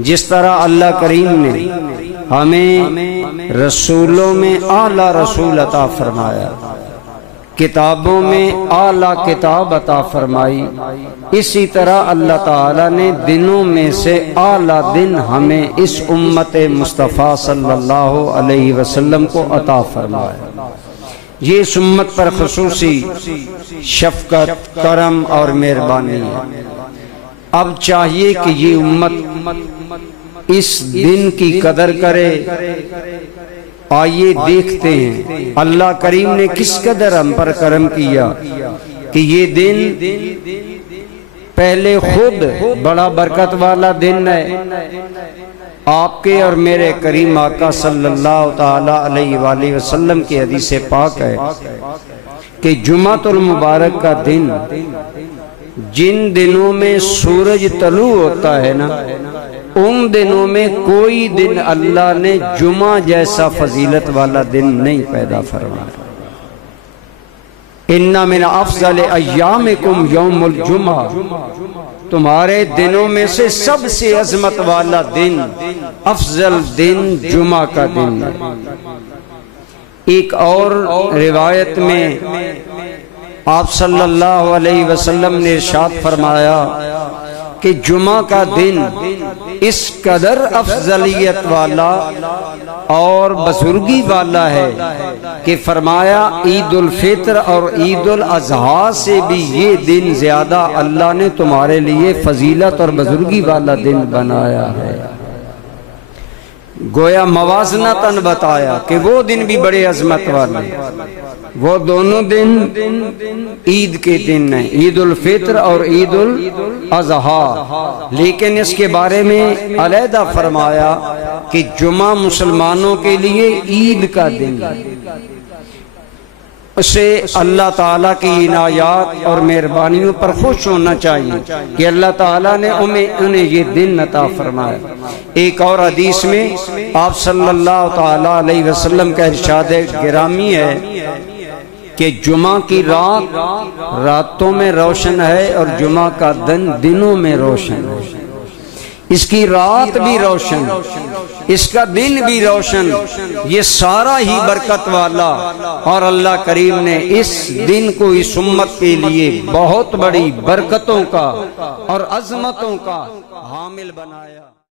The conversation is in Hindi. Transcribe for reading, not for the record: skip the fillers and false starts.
जिस तरह अल्लाह करीम ने हमें रसूलों में आला रसूल अता फरमाया, किताबों में आला किताब अता फरमाई, इसी तरह अल्लाह ताला ने दिनों में से आला दिन हमें इस उम्मत मुस्तफ़ा सल्लल्लाहु अलैहि वसल्लम को अता फरमाया। ये इस उम्मत पर खुसूसी शफ़क़त, करम और मेहरबानी है। अब चाहिए कि ये उम्मत इस दिन की कदर करे। आइए देखते हैं अल्लाह करीम ने किस कदर हम पर करम किया कि ये दिन पहले खुद बड़ा बरकत वाला दिन है। आपके और मेरे करीम आका सल्लल्लाहु ताला अलैहि वसल्लम की हदीस पाक है कि जुमातुल मुबारक का दिन, जिन दिनों में सूरज तलू होता है ना, उन दिनों में कोई दिन अल्लाह ने जुमा जैसा फजीलत वाला दिन नहीं पैदा फरमाया। इन्ना मिन अफ़ज़ल अय्यामिकुम यौमुल जुमा, तुम्हारे दिनों में से सबसे अजमत वाला दिन, अफजल दिन जुमा का दिन है। एक और रिवायत में आप सल्लल्लाहु अलैहि वसल्लम ने इरशाद फरमाया कि जुमा का दिन इस कदर अफजलियत वाला और बुजुर्गी वाला है कि फरमाया ईद उल फित्र और ईद उल अज़हा से भी ये दिन ज्यादा अल्लाह ने तुम्हारे लिए फजीलत और बुजुर्गी वाला दिन बनाया है। गोया मवाज़नतन बताया कि वो दिन भी बड़े अजमत वाले, वो दोनों दिन ईद के दिन हैं, ईद उल फित्र और ईद उल अज़हा। लेकिन इसके बारे में अलहदा फरमाया कि जुमा मुसलमानों के लिए ईद का दिन है। उसे अल्लाह ताला की इनायात और मेहरबानियों पर खुश होना चाहिए कि अल्लाह ताला ने उन्हें ये दिन अता फरमाया। एक और हदीस में आप सल्लल्लाहु ताला अलैहि वसल्लम का इरशाद गिरामी है कि जुमा की रात रातों में रोशन है और जुमा का दिन दिनों में रोशन है। इसकी रात भी रोशन, इसका दिन भी रोशन, ये सारा ही बरकत वाला। और अल्लाह करीम ने इस दिन को इस उम्मत के लिए बहुत बड़ी बरकतों का और अजमतों का हामिल बनाया।